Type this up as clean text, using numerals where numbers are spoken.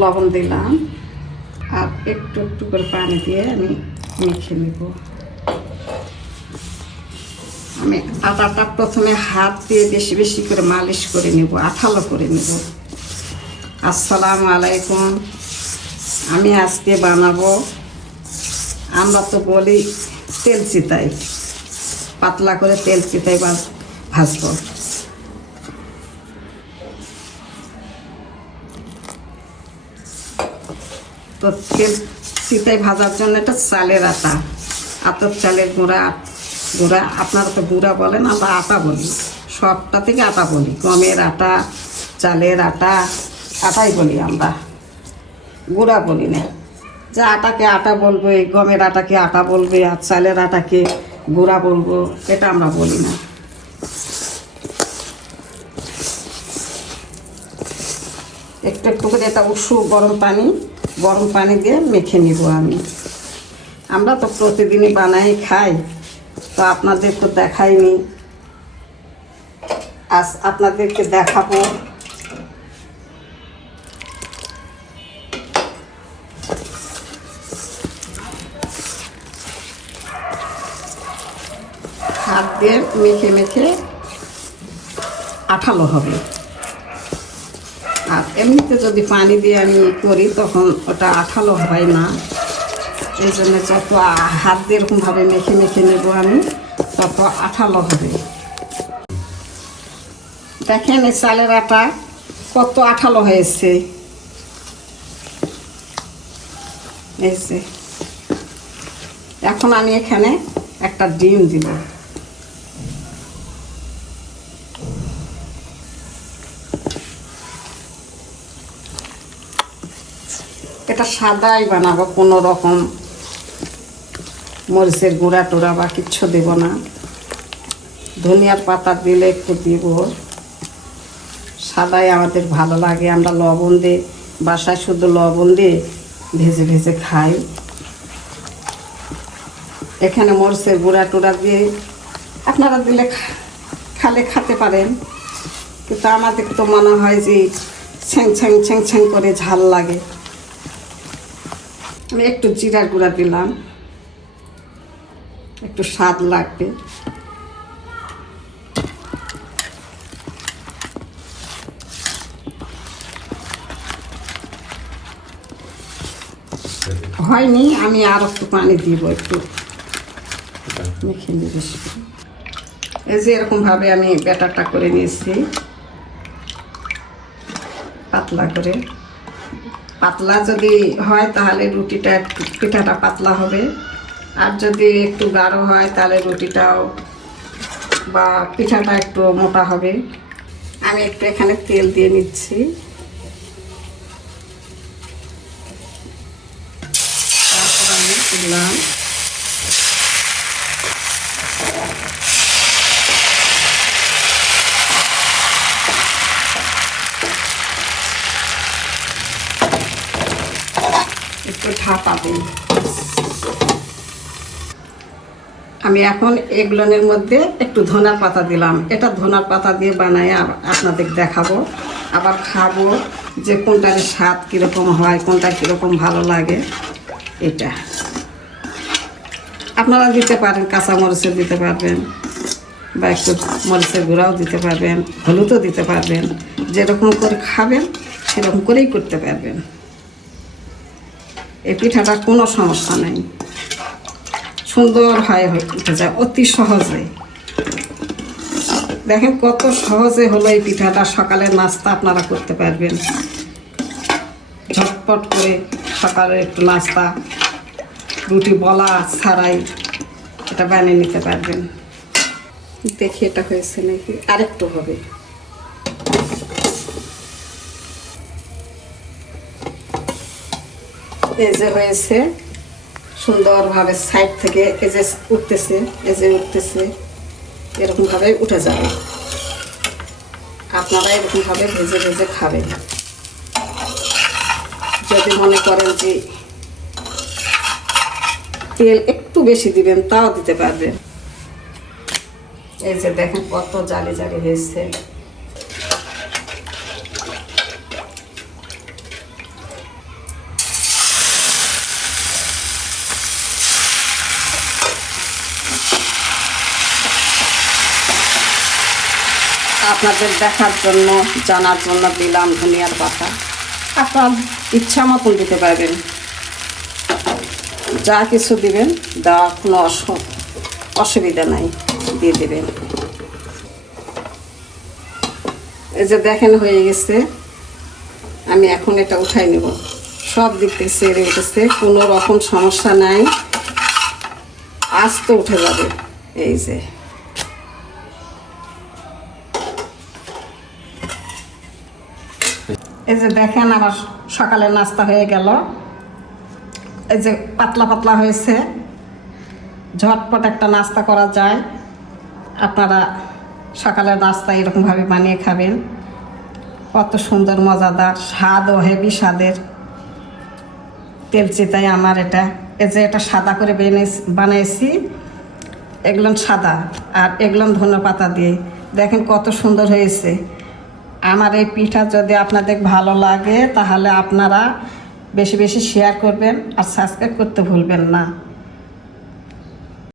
লবণ দিলাম আর একটু একটু করে পানি দিয়ে আমি মেখে নেব। আমি আটাটা প্রথমে হাত দিয়ে বেশি বেশি করে মালিশ করে নেব, আঠালো করে নেব। আসসালামু আলাইকুম। আমি আজকে বানাবো, আমরা তো বলি তেল চিতাই, পাতলা করে তেল চিতাই ভাজবো। তো তেল চিতাই ভাজার জন্য এটা চালের আটা, আতপ চালের গুঁড়া, আপনারা তো গুঁড়া বলেন, আমরা আটা বলি, সবটা থেকে আটা বলি। গমের আটা, চালের আটা, আটাই বলি আমরা, গুঁড়া বলি না। যে আটাকে আটা বলবো, এই গমের আটাকে আটা বলবে, আর চালের আটাকে গুঁড়া বলবো, এটা আমরা বলি না। একটু একটু করে এটা গরম পানি দিয়ে মেখে নিব আমি। আমরা তো প্রতিদিনই বানাই খাই, তো আপনাদের তো দেখাইনি, আজ আপনাদেরকে দেখাবো। হাত দিয়ে মেখে মেখে আঠালো হবে। আর এমনিতে যদি পানি দিয়ে আমি করি তখন ওটা আঠালো হয় না। এই জন্য যত হাত দিয়ে এরকমভাবে মেখে মেখে নেব আমি, তত আঠালো হবে। দেখেন এই চালের আটা কত আঠালো হয়েছে। এই যে এখন আমি এখানে একটা ডিম দিব। এটা সাদাই বানাবো, কোনো রকম মরিচের গুঁড়া টুড়া বা কিচ্ছু দেব না। ধনিয়ার পাতা দিলে একটু দিব, সাদাই আমাদের ভালো লাগে। আমরা লবণ দিয়ে, বাসায় শুধু লবণ দিয়ে ভেজে ভেজে খাই। এখানে মরিচের গুঁড়া টুড়া দিয়ে আপনারা দিলে খেতে পারেন, কিন্তু আমাদের তো মনে হয় যে ছ্যাং ছ্যাং ছ্যাং ছ্যাং করে ঝাল লাগে। আমি একটু জিরার গুঁড়া দিলাম, একটু স্বাদ লাগবে। হয়নি, আমি আর একটু পানি দিব, একটু মেখে নিয়ে বেশি। এই যে এরকমভাবে আমি ব্যাটারটা করে নিয়েছি, পাতলা করে। পাতলা যদি হয় তাহলে রুটিটা একটু, পিঠাটা পাতলা হবে। আর যদি একটু গাঢ় হয় তাহলে রুটিটাও বা পিঠাটা একটু মোটা হবে। আমি একটু এখানে তেল দিয়ে নিচ্ছি। তারপর আমি দিলাম একটু ঢাকা দিই। আমি এখন এগুলোর মধ্যে একটু ধনার পাতা দিলাম। এটা ধনার পাতা দিয়ে বানাই আপনাদের দেখাবো, আবার খাবো যে কোনটার স্বাদ কীরকম হয়, কোনটা কীরকম ভালো লাগে। এটা আপনারা দিতে পারেন, কাঁচা মরিচও দিতে পারবেন বা একটু মরিচের গুঁড়াও দিতে পারবেন, হলুদও দিতে পারবেন। যেরকম করে খাবেন সেরকম করেই করতে পারবেন। এই পিঠাটা কোনো সমস্যা নেই, সুন্দর হয়, উঠে যায় অতি সহজে। দেখেন কত সহজে হলো এই পিঠাটা। সকালের নাস্তা আপনারা করতে পারবেন, ঝটপট করে সকালে একটু নাস্তা, রুটি বলা ছাড়াই এটা বানিয়ে নিতে পারবেন। দেখি এটা হয়েছে নাকি, আরেকটু হবে। এই যে হয়েছে, সুন্দরভাবে সাইড থেকে এই যে উঠতেছে, এই যে উঠতেছে, এরকমভাবে উঠে যাবে। আপনারা এরকমভাবে ভেজে ভেজে খাবেন। যদি মনে করেন যে তেল একটু বেশি দিবেন, তাও দিতে পারবেন। এই যে দেখেন কত জালি জালি হয়েছে। আপনাদের দেখার জন্য জানার জন্য দিলাম ধনিয়ার পাতা। আপনার ইচ্ছা মতন দিতে পারবেন, যা কিছু দিবেন দেওয়া কোনো অসুবিধা নাই, দিয়ে দেবেন। এই যে দেখেন হয়ে গেছে, আমি এখন এটা উঠাই নেব। সব দিক থেকে সেরে উঠেছে, কোনো রকম সমস্যা নাই, আস্তে উঠে যাবে। এই যে দেখেন আমার সকালের নাস্তা হয়ে গেল। এই যে পাতলা পাতলা হয়েছে, ঝটপট একটা নাস্তা করা যায়। আপনারা সকালের নাস্তা এরকমভাবে বানিয়ে খাবেন, কত সুন্দর মজাদার, স্বাদও হেভি স্বাদের তেলচিতাই আমার এটা। এই যে এটা সাদা করে বানাইছি, এগুলো সাদা আর এগুলো ধনেপাতা দিয়ে। দেখেন কত সুন্দর হয়েছে। আমার এই পিঠা যদি আপনাদের ভালো লাগে তাহলে আপনারা বেশি বেশি শেয়ার করবেন আর সাবস্ক্রাইব করতে ভুলবেন না।